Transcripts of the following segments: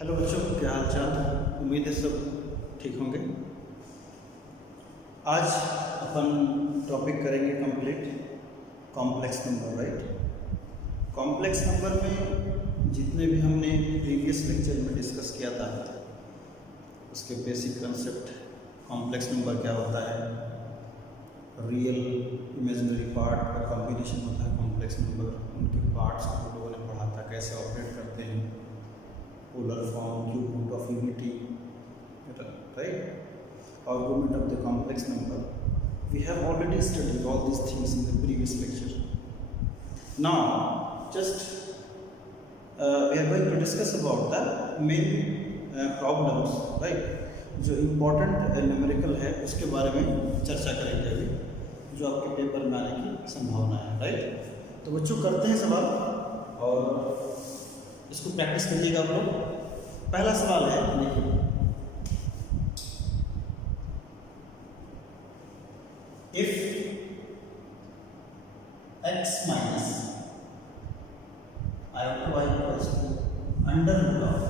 Hello बच्चों, क्या हाल चाल। उम्मीद है सब ठीक होंगे। आज अपन टॉपिक करेंगे complete complex number, right. Complex number में जितने भी हमने प्रीवियस लेक्चर में डिस्कस किया था उसके बेसिक कंसेप्ट, कॉम्प्लेक्स नंबर क्या होता है, रियल इमेजिनरी पार्ट का कॉम्बिनेशन होता है कॉम्प्लेक्स नंबर, उनके पार्ट्स को हम लोगों ने पढ़ा था, कैसे ऑपरेट करते हैं, polar form, cube root of unity, right? Argument of the complex number. We have already studied all these things in the previous lecture. Now, just we are going to discuss about the main problems, right? जो important numerical है उसके बारे में चर्चा करेंगे अभी, जो आपके पेपर में आने की संभावना है, राइट। तो बच्चों करते हैं सवाल और इसको प्रैक्टिस करिएगा आप लोग। पहला सवाल है, देखिए, if x minus iota y equals to under root of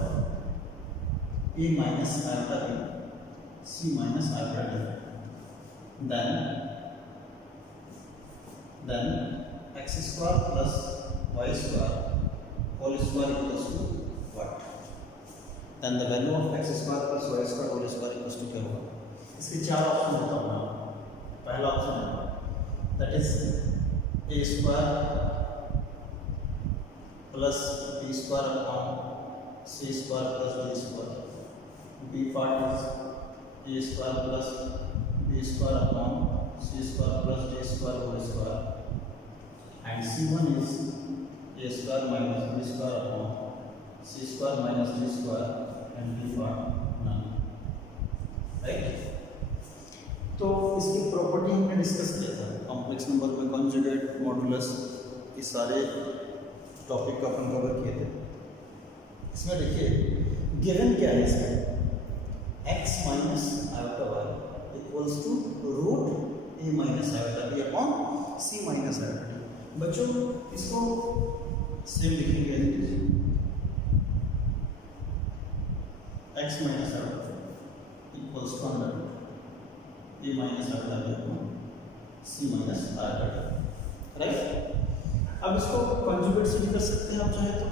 a minus iota b c minus iota d, then x square plus y square whole square equals to what? Then the value of x square plus y square whole square equals to क्या होगा? इसके चार option देता हूँ मैं। पहला option है that is a square plus b square upon c square plus d square. B part is a square plus b square upon c square plus d square whole square, and C1 is a square minus b square upon c square minus d square and d part none, right। तो इसकी property हमने discuss किया था complex number में, conjugate, modulus, ये सारे topic को अपन cover किए थे। इसमें देखिए गिवन क्या है, इसमें x minus iota y equals to root a minus iota b upon c minus iota d. बच्चों इसको सेम लिखेंगे, x minus iota equals to under root a minus iota b upon c minus iota d, right. अब इसको conjugate से भी कर सकते हैं आप चाहे तो,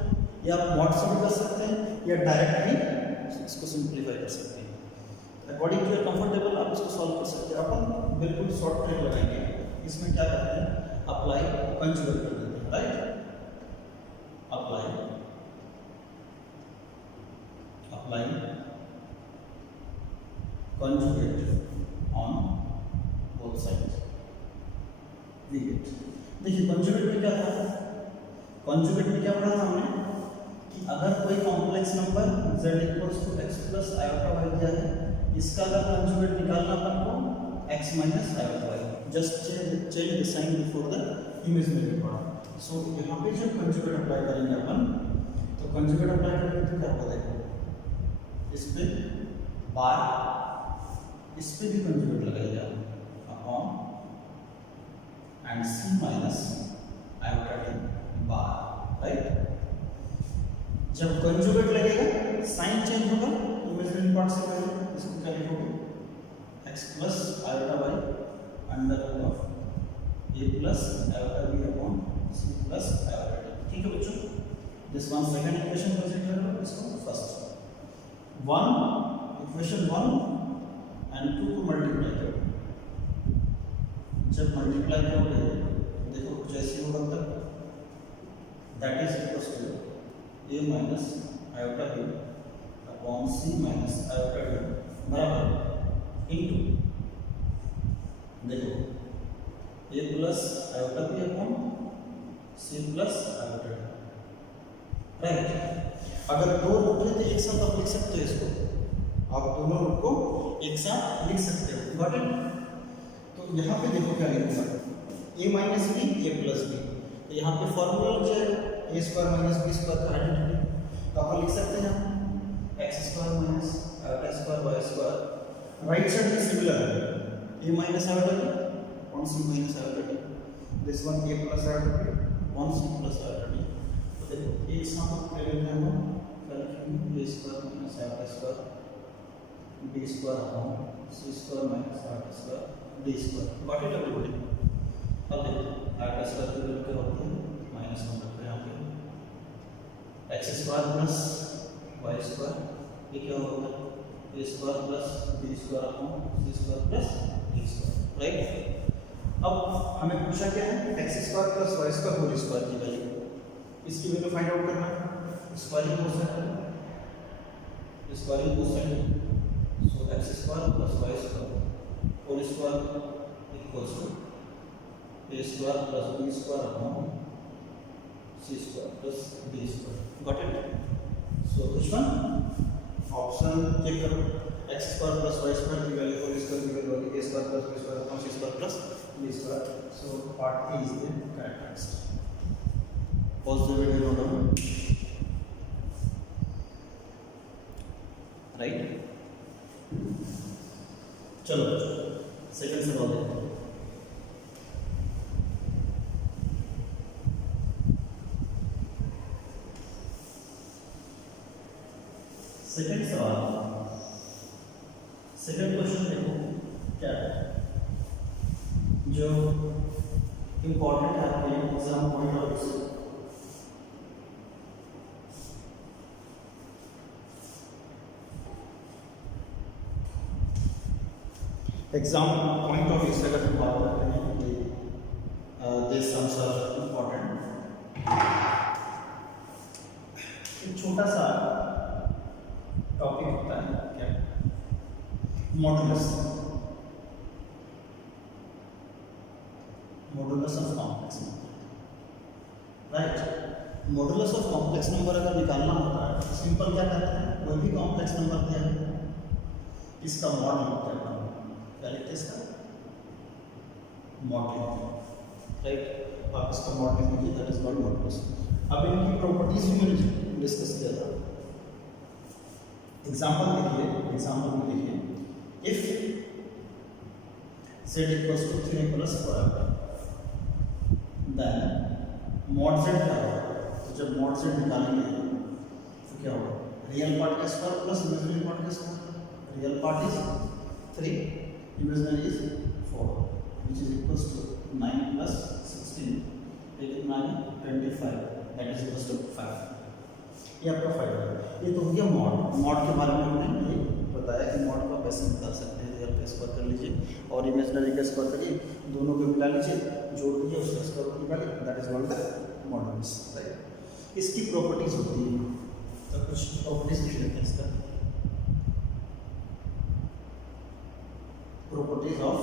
या आप मॉड से भी कर सकते हैं, या डायरेक्टली इसको सिंप्लीफाई कर सकते हैं। अकॉर्डिंग टू योर कंफर्टेबल आप इसको सॉल्व कर सकते हैं। अपन बिल्कुल शॉर्ट ट्रिक लगाएंगे, इसमें क्या करते हैं, अप्लाई कंजुगेट कर देते हैं, right. apply conjugate on both sides, we get। देखिए कंजुगेट में क्या था, कंजुगेट में क्या पढ़ा था हमने कि अगर कोई complex number z equals to x plus iota y दिया है, इसका अगर कंजुगेट निकालना अपन को x minus iota y, just change the sign before the imaginary part. So यहाँ पे जब कंजुगेट अप्लाई करेंगे अपन, तो कंजुगेट अप्लाई करेंगे तो क्या होगा, देखो इस पे बार, इस पे भी कंजुगेट लगाइएगा upon and c minus iota d bar, right. जब कंजुगेट लगेगा साइन चेंज होगा इमेजिनरी पार्ट से पहले, इसको क्या लिखोगे, x plus iota y under root of a plus iota b upon c plus iota d. ठीक है बच्चों, this one second equation consider करो, इसको फर्स्ट वन इक्वेशन 1 एंड 2 को मल्टीप्लाई करो। जब मल्टीप्लाई करोगे देखो कुछ ऐसी होगा तब, that is equals to a minus iota b upon c minus iota d बराबर इनटू, देखो a plus iota b upon c plus iota d, right. अगर दो रूट है तो एक साथ आप लिख सकते हो, इसको आप दोनों रूट को एक साथ लिख सकते हो, गॉट इट। तो यहाँ पे देखो क्या लिखूंगा, a minus b a plus b, तो यहाँ पे फॉर्मूला लग जाएगा a square minus b square का आइडेंटिटी, तो आप लिख सकते हैं x square minus iota square y square, right side में सिमिलर है, a minus iota b upon c minus iota d, this one a plus iota b upon c plus iota d. तो देखो एक साथ ले लेते हैं हम, b square minus 8 square b square upon c square minus 8 square d square. Got it everybody? अब देखो 8 स्क्वायर की वैल्यू क्या होती है -1 रखते हैं यहाँ पे x square plus y square ये क्या होगा a square plus b square upon c square plus d square right. अब हमें पूछा क्या है x square plus y square whole square की वैल्यू, इसकी वैल्यू फाइंड आउट करना है। Squaring quotient so x square plus y square whole square equals to a square plus b square upon c square plus d square. Got it? So which one? Option check करो x square plus y square की value whole square की value होगी a square plus b square upon c square plus d square. So part a is the correct answer. Pause the video down right. चलो second सवाल देखते हैं। Second सवाल, second question देखो क्या है जो इंपॉर्टेंट है आपके एग्जाम पॉइंट ऑफ व्यू से। एग्जाम पॉइंट ऑफ व्यू से अगर हम बात करते हैं कि दिस सम्स आर इंपॉर्टेंट, एक छोटा सा टॉपिक होता है क्या modulus of complex number right. Modulus of complex number अगर निकालना होता है सिंपल क्या करते हैं कोई भी कॉम्प्लेक्स नंबर दिया है इसका मॉड लिखते हैं। क्या लिखते हैं इसका मॉड लिखते हैं राइट। आप इसका मॉड लिख लीजिए दैट इज कॉल्ड मॉडुलस। अब इनकी प्रॉपर्टीज भी मैंने डिस्कस किया था। एग्जाम्पल में देखिए if z equals to 3 plus 4 then mod z क्या होगा? तो जब मॉड z निकालेंगे तो क्या होगा रियल पार्ट का स्क्वायर प्लस इमेजिनरी पार्ट का square. Real part is 3 imaginary is 4 which is equals to 9 plus 16 9 25 that is equals to 5। ये आपका फायदा है। ये तो हो गया मॉड के बारे में हमने ये बताया कि मॉड को आप ऐसे निकाल सकते हैं। रियल का स्क्वायर कर लीजिए और इमेजिनरी का स्क्वायर करिए, दोनों को मिला लीजिए, जोड़ दीजिए, उसका स्क्वायर को निकालिए, that is called the modulus right. इसकी प्रॉपर्टीज होती है तो कुछ प्रॉपर्टीज लिख लेते हैं इसका। Properties of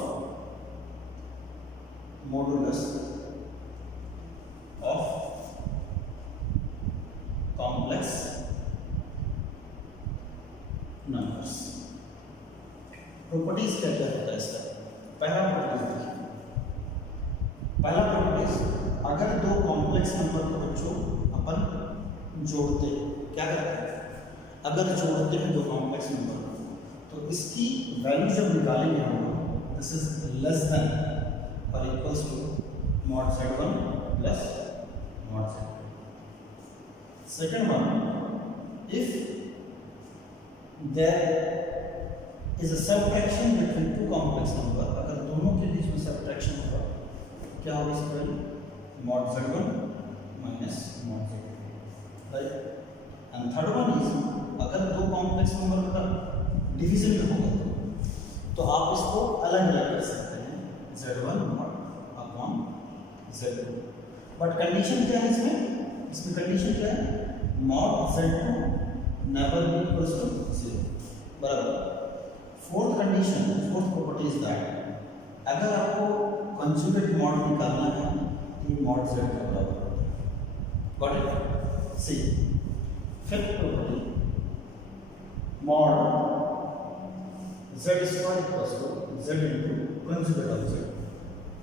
modulus of complex numbers. Properties क्या क्या होता है इसका? पहला प्रॉपर्टीज अगर दो कॉम्प्लेक्स नंबर को बच्चों अपन जोड़ते हैं, क्या करते हैं अगर जोड़ते हैं दो कॉम्प्लेक्स नंबर तो इसकी वैल्यू जब निकालेंगे हम दिस इज लेस देन और equals to mod z1 plus mod z2। Second one, if there is a subtraction between two complex number, अगर दोनों के बीच में subtraction होगा क्या होगा इसकी value mod z1 minus mod z2 right. And third one is अगर दो कॉम्प्लेक्स नंबर का डिवीजन में होगा तो आप इसको अलग अलग कर सकते हैं z1 mod upon z2। But condition क्या है इसमें कंडीशन क्या है mod z2 never be equals to 0 बराबर। फोर्थ प्रॉपर्टी इज दैट अगर आपको कंजुगेट मॉड निकालना है तो ये मॉड z का बराबर होता है। Got it? See fifth property mod z square equals to z into conjugate of z।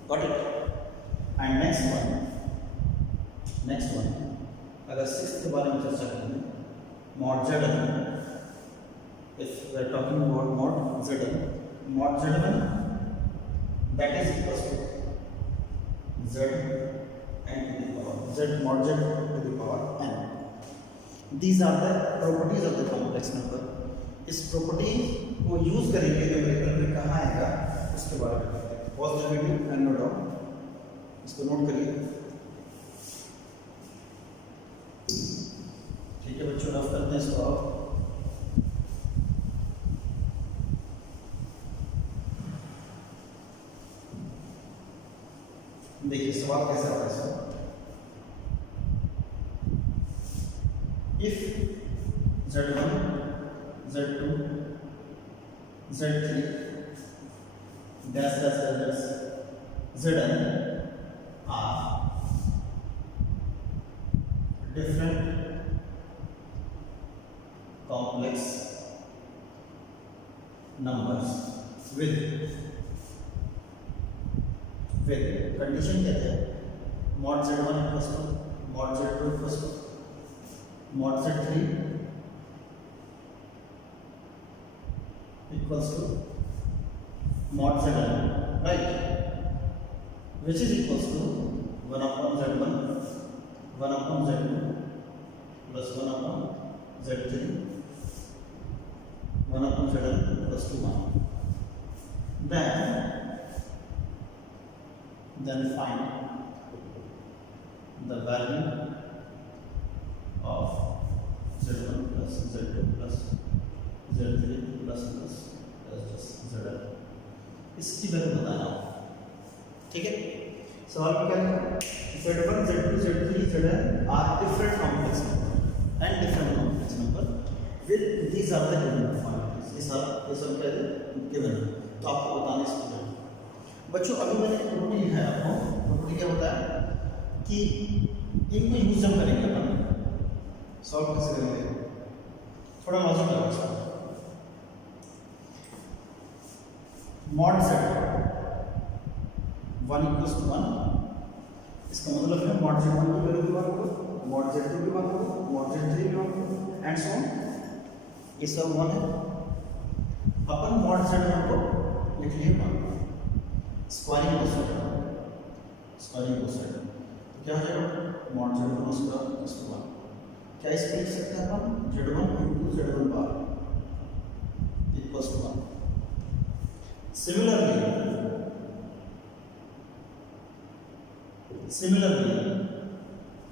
Got it? And next one अगर सिक्स के बारे में चर्चा करें mod z1 if we are talking about mod z1 that is equals to z and to the power z mod z to the power n। These are the properties of the complex number. इस property को use करेंगे numerical में कहाँ आएगा उसके बारे में बताते हैं। Pause the video and note down, इसको नोट करिए। ठीक है बच्चों, रफ करते हैं इसको आप। देखिए सवाल कैसे आता है sir. If Z1, Z2, Z3 dash dash dash dash Zn are different complex numbers with condition कहते हैं mod Z1 equals to mod Z2 equals to mod Z3 equals to mod Zn, right, which is equals to 1 upon Z1, 1 upon Z2 plus 1 upon Z3, 1 upon Zn plus 2 1. Then find the value of Z1 plus Z2 plus Z3 plus Zn। इसकी value बताना होगा, ठीक है। सवाल में क्या लिखा? Z1, Z2, Z3, Zn are different complex number and different complex number with these are the given quantities। ये सब क्या है? given। तो आपको बताना इसकी वैल्यू। बच्चों अभी मैंने प्रॉपर्टी लिखा है आपको। प्रॉपर्टी क्या होता है कि इनको यूज जब करेंगे अपन सॉल्व कैसे करेंगे, थोड़ा लॉजिक लगाओ sir. mod Z 1 equals to 1, इसका मतलब है mod Z1 की वैल्यू भी 1 होगा, mod Z2 भी 1 होगा, mod Z3 भी 1 होगा एंड सो ऑन। ये सब 1 है। अपन mod Z1 को लिख लिए 1, स्क्वायरिंग को सेट क्या हो जाएगा mod Z1 square equals to 1। क्या इसको लिख सकते हैं अपन Z1 into Z1 bar equals to 1। Similarly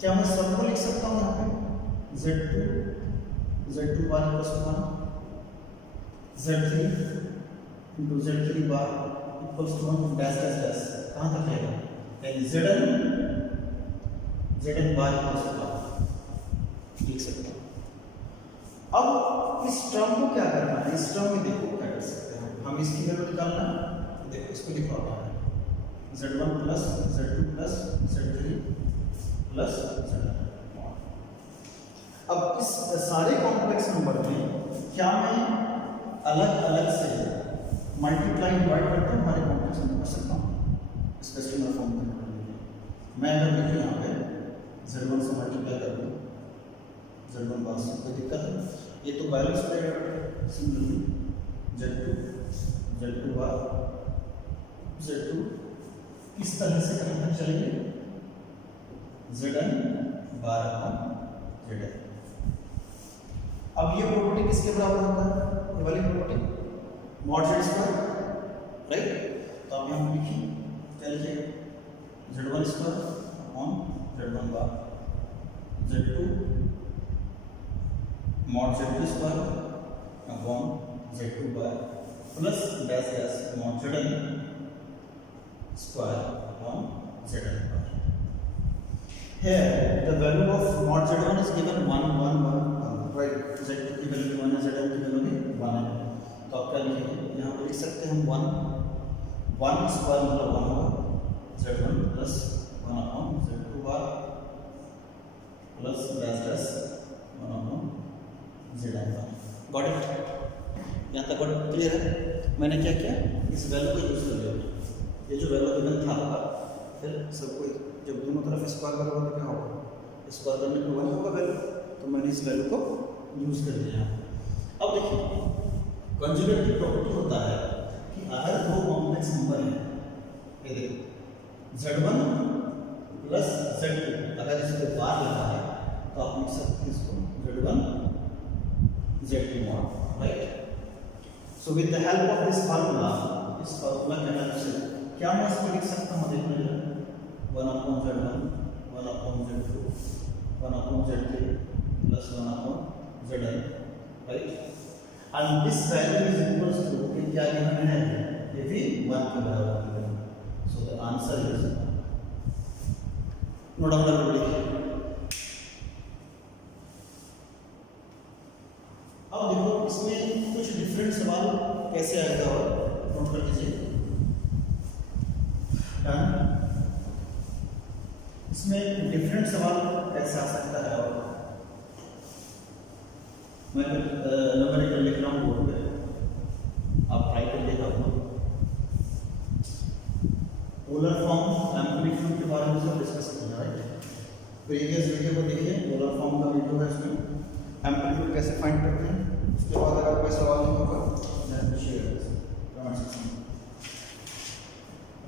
क्या मैं सबको लिख सकता हूँ यहाँ पे Z2 bar equals to 1, Z3 into Z3 bar equals to 1 dash dash dash कहाँ तक जाएगा, यानी Zn बार इक्वल्स टू 1 लिख सकते हैं। अब इस टर्म को क्या करना है, इस टर्म में देखो क्या कर सकते हैं हम इसकी वैल्यू निकालना है। देखो इसको लिखो आप Z1 plus Z2 plus Z3 plus Zn। अब इस सारे कॉम्प्लेक्स नंबर में क्या मैं अलग अलग से मल्टीप्लाई डिवाइड करके हमारे कॉम्प्लेक्स नंबर कर सकता हूँ इसका स्कीमा फॉर्म करने के लिए। मैं अगर लिखूँ यहाँ पे Z1 से मल्टीप्लाई कर दूँ Z1 बार से, कोई दिक्कत है? ये तो बैलेंस रहेगा। सिमिलरली Z2 बार Z2 इस तरह से कहीं तक चलेंगे Zn बार अपॉन Zn। अब ये प्रॉपर्टी किसके बराबर होता है, ये वाली property mod Z square, right. तो आप यहाँ लिखिए क्या लिखिए Z1 square upon Z1 bar, Z2 mod Z2 square upon Z2 bar plus dash dash mod Zn square upon Zn bar। Here the value of mod Z1 is given 1 1 1 right, Z2 की value 1 है, Zn की value भी 1 है। तो आप क्या लिखेंगे यहाँ पे लिख सकते हैं हम 1 स्क्वायर मतलब 1 होगा Z1 plus 1 upon Z2 bar plus dash dash 1 upon Zn bar. Got it? यहाँ तक क्लियर है? मैंने क्या किया, इस वैल्यू को यूज कर लिया। ये जो वैल्यू गिवन था आपका, फिर सबको जब दोनों तरफ स्क्वायर करोगे तो क्या होगा, स्क्वायर करने पे 1 होगा वैल्यू, तो मैंने इस वैल्यू को यूज कर लिया। अब देखिए कंजुगेट की प्रॉपर्टी होता है कि अगर दो कॉम्प्लेक्स नंबर हैं, ये देखो Z1 प्लस Z2 अगर इसको बार लगा है तो आप लिख सकते हैं इसको Z1 Z2 mod, right? So with the help of this formula, इस फॉर्मूला के हेल्प से क्या मैं इसको लिख सकता हूँ? देखना जरा 1/Z1 1/Z2 1/Z3 plus 1/Zn, right? And this value is equals to क्या गिवन है? ये भी 1 के बराबर है. So the answer is note down everybody. अब देखो इसमें कुछ डिफरेंट सवाल कैसे आएगा और नोट कर लीजिए. डन. इसमें डिफरेंट सवाल कैसे आ सकता है और मैं नंबर लिख रहा हूँ बोर्ड पे, आप ट्राई कर देखा हो. पोलर फॉर्म एम्पलीट्यूड के बारे में सब डिस्कस किया, राइट? प्रीवियस वीडियो को देखिए, पोलर फॉर्म का वीडियो है, इसमें एम्पलीट्यूड कैसे फाइंड करते हैं. उसके बाद अगर कोई सवाल नहीं होगा देन शेयर कमेंट सेक्शन में,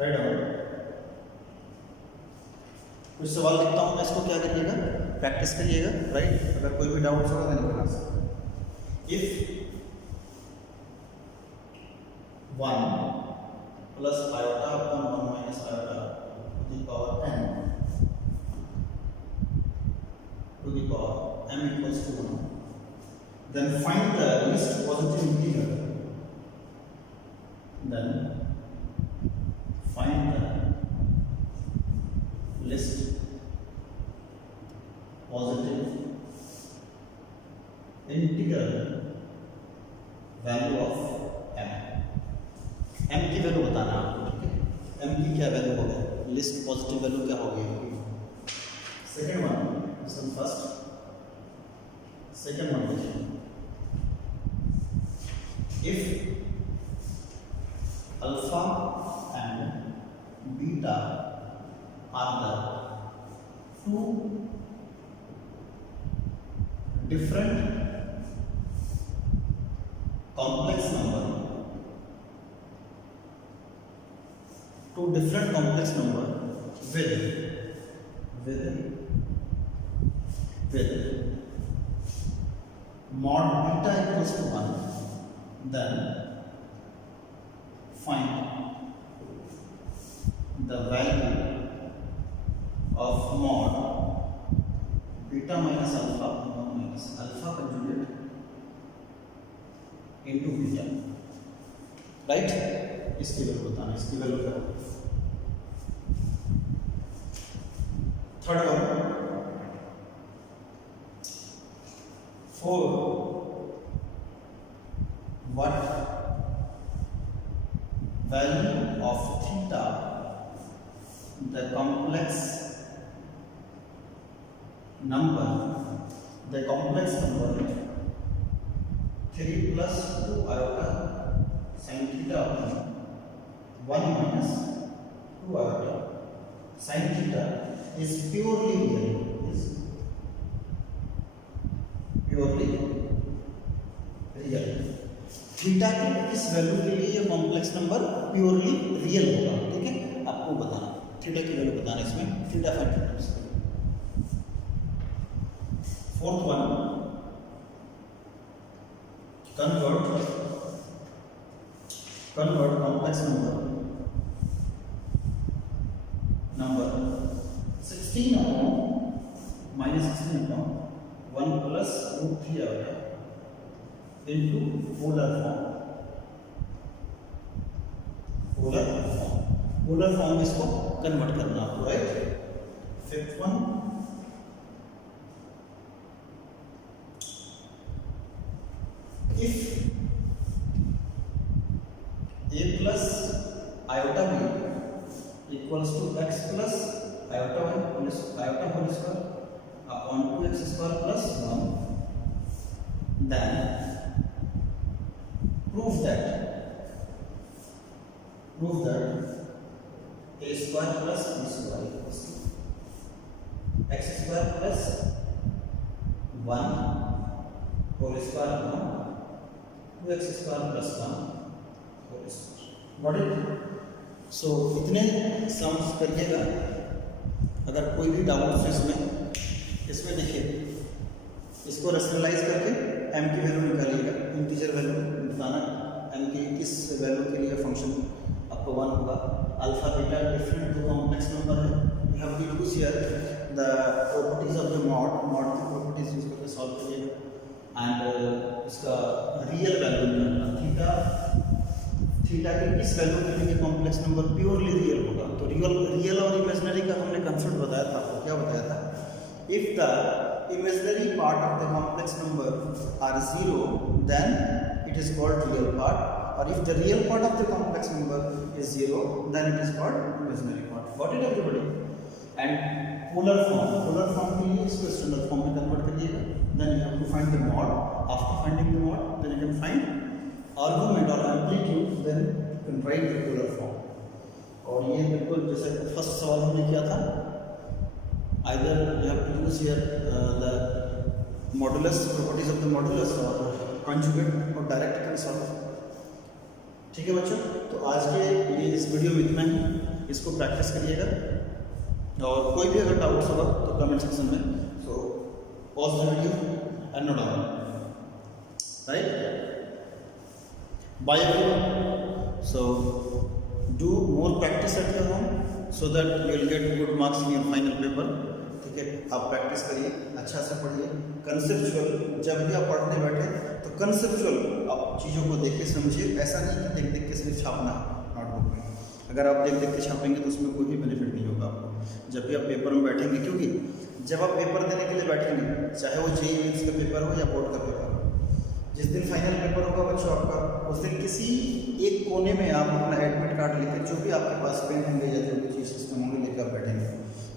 राइट? और कुछ सवाल लिखता हूँ मैं, इसको क्या करिएगा, प्रैक्टिस करिएगा, राइट? अगर कोई भी डाउट होगा तो निकल सकते. If 1 plus iota upon 1 minus iota to the power n to the power m equals to 1, then find the least positive integer. Then find the least positive integer value of m. m की value बताना है आपको, ठीक है? m की क्या value होगी, least positive value क्या होगी. सेकंड वन, इसमें फर्स्ट सेकंड वन देखिए. If alpha and beta are the two different complex number, two different complex number with mod beta equals to 1, then find the value of mod beta minus alpha minus alpha conjugate into beta, right? इसकी value बताना, इसकी value क्या होगी. Third one, 4 what value of theta the complex number 3 plus 2 iota sin theta upon 1 minus 2 iota sin theta is purely real, theta की किस value के लिए ये कॉम्प्लेक्स नंबर प्योरली रियल होगा, ठीक है? आपको बताना, थीटा की वैल्यू बताना, इसमें थीटा फाइंड करना. Fourth one, convert complex number 16 upon minus 16 upon 1 plus root 3 iota into polar form में इसको कन्वर्ट करना आपको, right? Fifth one, if a plus iota b equals to x plus iota whole square upon 2x square plus 1, then prove that a square plus b square equals to x square plus 1 whole square upon 2x square plus 1 whole square. Got it? So इतने sums करिएगा. अगर कोई भी doubt है इसमें देखिए इसको rationalise करके m की वैल्यू निकालिएगा, इंटीजर वैल्यू बताना m की किस वैल्यू के लिए फंक्शन आपको 1 होगा। अल्फा बीटा डिफरेंट दो कॉम्प्लेक्स नंबर है, you have to use here the properties of the mod की प्रॉपर्टीज यूज करके सॉल्व करिएगा। एंड इसका रियल वैल्यू निकालना, थीटा की किस वैल्यू के लिए कॉम्प्लेक्स नंबर प्योरली रियल होगा। तो रियल और इमेजिनरी का हमने कंसेप्ट बताया था आपको, क्या बताया था, if the imaginary part of the complex number are 0 then it is called real part, or if the real part of the complex number is 0 then it is called imaginary part. Got it everybody? And polar form के लिए इसको standard form में convert करिएगा, then you have to find the mod. After finding the mod then you can find argument or amplitude, then you can write the polar form. और ये बिल्कुल जैसे first सवाल हमने किया था, either you have to use here the modulus, properties of the modulus, or conjugate or direct can solve. ठीक है बच्चों, तो आज के लिए इस वीडियो में इतना ही, इसको प्रैक्टिस करिएगा और कोई भी अगर डाउट्स होगा तो कमेंट सेक्शन में, so pause the video and note down, right. Bye everyone, so do more practice at your home so that you will get good marks in your final paper. ठीक है, आप practice करिए, अच्छा से पढ़िए, conceptual जब भी आप पढ़ने बैठे तो कंसेप्चुअल आप चीज़ों को देख के समझिए, ऐसा नहीं कि देख देख के सिर्फ छापना नोटबुक में। अगर आप देख देख के छापेंगे तो उसमें कोई भी बेनिफिट नहीं होगा आपको जब भी आप पेपर में बैठेंगे, क्योंकि जब आप पेपर देने के लिए बैठेंगे, चाहे वो जेईई मेंस का पेपर हो या बोर्ड का पेपर हो, जिस दिन फाइनल पेपर होगा बच्चों आपका, उस दिन किसी एक कोने में आप अपना एडमिट कार्ड लेकर, जो भी आपके पास पेन होंगे या जो भी चीज़ सिस्टम होंगे लेकर आप बैठेंगे,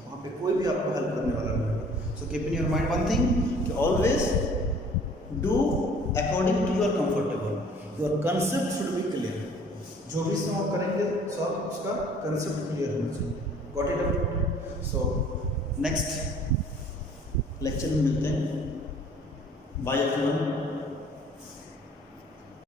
वहाँ पे कोई भी आपको हेल्प करने वाला नहीं होगा। So keep in your mind one thing कि always do according to your comfortable, your concept should be clear. जो भी इसमें आप करेंगे सब उसका कंसेप्ट क्लियर होना चाहिए। Got it? So next lecture में मिलते हैं। Bye everyone.